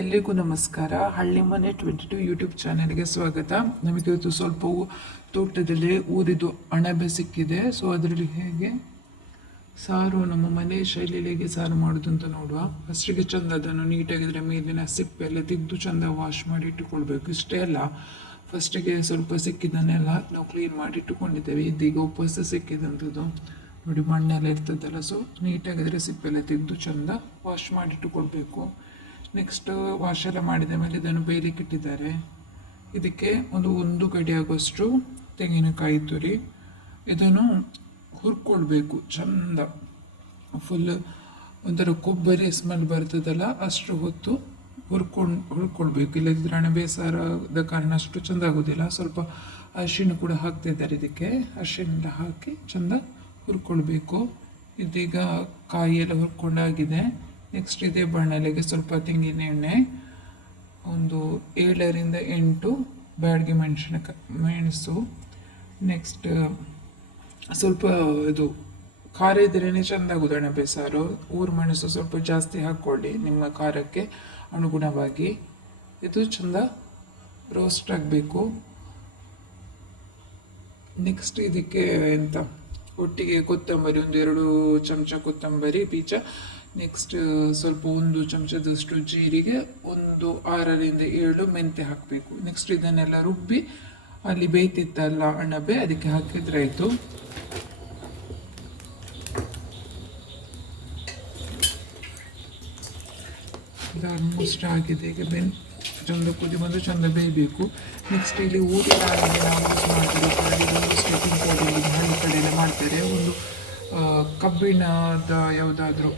ಎಲ್ಲಿಗೂ ನಮಸ್ಕಾರ. ಹಳ್ಳಿ ಮನೆ 22 ಯೂಟ್ಯೂಬ್ ಚಾನೆಲ್ಗೆ ಸ್ವಾಗತ. ನಮಗೆ ಇವತ್ತು ಸ್ವಲ್ಪ ತೋಟದಲ್ಲಿ ಊರಿದು ಅಣಬೆ ಸಿಕ್ಕಿದೆ. ಸೊ ಅದರಲ್ಲಿ ಹೇಗೆ ಸಾರು ನಮ್ಮ ಮನೆ ಶೈಲಿಯಲ್ಲಿ ಹೇಗೆ ಸಾರು ಮಾಡೋದು ಅಂತ ನೋಡುವ. ಫಸ್ಟಿಗೆ ಚಂದ ಅದನ್ನು ನೀಟಾಗಿದ್ರೆ ಮೇಲಿನ ಸಿಪ್ಪೆ ಎಲ್ಲ ತೆಗೆದು ಚಂದ ವಾಶ್ ಮಾಡಿ ಇಟ್ಟುಕೊಳ್ಬೇಕು. ಇಷ್ಟೇ ಅಲ್ಲ, ಫಸ್ಟಿಗೆ ಸ್ವಲ್ಪ ಸಿಕ್ಕಿದ್ದನ್ನೆಲ್ಲ ನಾವು ಕ್ಲೀನ್ ಮಾಡಿ ಇಟ್ಟುಕೊಂಡಿದ್ದೇವೆ. ಇದೀಗ ಉಪವಾಸ ಸಿಕ್ಕಿದಂಥದ್ದು ನೋಡಿ, ಮಣ್ಣೆಲ್ಲ ಇರ್ತದಲ್ಲ. ಸೊ ನೀಟಾಗಿದ್ರೆ ಸಿಪ್ಪೆಲ್ಲ ತೆಗೆದು ಚಂದ ವಾಶ್ ಮಾಡಿ ಇಟ್ಟುಕೊಳ್ಬೇಕು. ನೆಕ್ಸ್ಟ್ ವಾಶ್ ಎಲ್ಲ ಮಾಡಿದ ಮೇಲೆ ಇದನ್ನು ಬೇಯಲಿಕ್ಕೆ ಇಟ್ಟಿದ್ದಾರೆ. ಇದಕ್ಕೆ ಒಂದು ಕಡಿ ಆಗುವಷ್ಟು ತೆಂಗಿನಕಾಯಿ ತುರಿ, ಇದನ್ನು ಹುರ್ಕೊಳ್ಬೇಕು ಚಂದ. ಫುಲ್ ಒಂಥರ ಕೊಬ್ಬರಿ ಸ್ಮೆಲ್ ಬರ್ತದಲ್ಲ, ಅಷ್ಟು ಹೊತ್ತು ಹುರ್ಕೊಳ್ಬೇಕು. ಇಲ್ಲದಿದ್ರೆ ಅಣಬೆ ಸಾರದ ಕಾರಣ ಅಷ್ಟು ಚೆಂದ ಆಗೋದಿಲ್ಲ. ಸ್ವಲ್ಪ ಅರಿಶಿಣ ಕೂಡ ಹಾಕ್ತಿದ್ದಾರೆ. ಇದಕ್ಕೆ ಅರಿಶಿಣ ಹಾಕಿ ಚಂದ ಹುರ್ಕೊಳ್ಬೇಕು. ಇದೀಗ ಕಾಯಿ ಎಲ್ಲ ಹುರ್ಕೊಂಡಾಗಿದೆ. ನೆಕ್ಸ್ಟ್ ಇದೇ ಬಾಣಲೆಗೆ ಸ್ವಲ್ಪ ತೆಂಗಿನ ಎಣ್ಣೆ, ಒಂದು 7ರಿಂದ 8 ಬ್ಯಾಡಗಿ ಮೆಣಸು. ನೆಕ್ಸ್ಟ್ ಸ್ವಲ್ಪ ಇದು ಖಾರ ಇದ್ರೇ ಚೆಂದ ಆಗೋದು ಅಣಬೆ ಸಾರು. ಊರು ಮೆಣಸು ಸ್ವಲ್ಪ ಜಾಸ್ತಿ ಹಾಕ್ಕೊಳ್ಳಿ ನಿಮ್ಮ ಖಾರಕ್ಕೆ ಅನುಗುಣವಾಗಿ. ಇದು ಚೆಂದ ರೋಸ್ಟ್ ಆಗಬೇಕು. ನೆಕ್ಸ್ಟ್ ಇದಕ್ಕೆ ಒಟ್ಟಿಗೆ ಕೊತ್ತಂಬರಿ, 1-2 ಚಮಚ ಕೊತ್ತಂಬರಿ ಬೀಜ. ನೆಕ್ಸ್ಟ್ ಸ್ವಲ್ಪ 1 ಚಮಚದಷ್ಟು ಜೀರಿಗೆ, 6ರಿಂದ 7 ಮೆಂತೆ ಹಾಕಬೇಕು. ನೆಕ್ಸ್ಟ್ ಇದನ್ನೆಲ್ಲ ರುಬ್ಬಿ ಅಲ್ಲಿ ಬೇಯ್ತಿತ್ತಲ್ಲ ಅಣಬೆ, ಅದಕ್ಕೆ ಹಾಕಿದ್ರಾಯ್ತು. ಇದು ಆಲ್ಮೋಸ್ಟ್ ಆಗಿದೆ. ಈಗ ಚಂದ ಕುದಿ ಬಂದು ಚಂದ ಬೇಯಬೇಕು. ನೆಕ್ಸ್ಟ್ ಇಲ್ಲಿ ಊರಿನ ನಾವು ಮಾಡ್ತಾರೆ, ಸ್ಟೆಪಿಂಗ್ ಹಳ್ಳಿ ಕಡೆಯಲ್ಲ ಮಾಡ್ತಾರೆ. ಒಂದು ಕಬ್ಬಿಣದ ಯಾವುದಾದ್ರೂ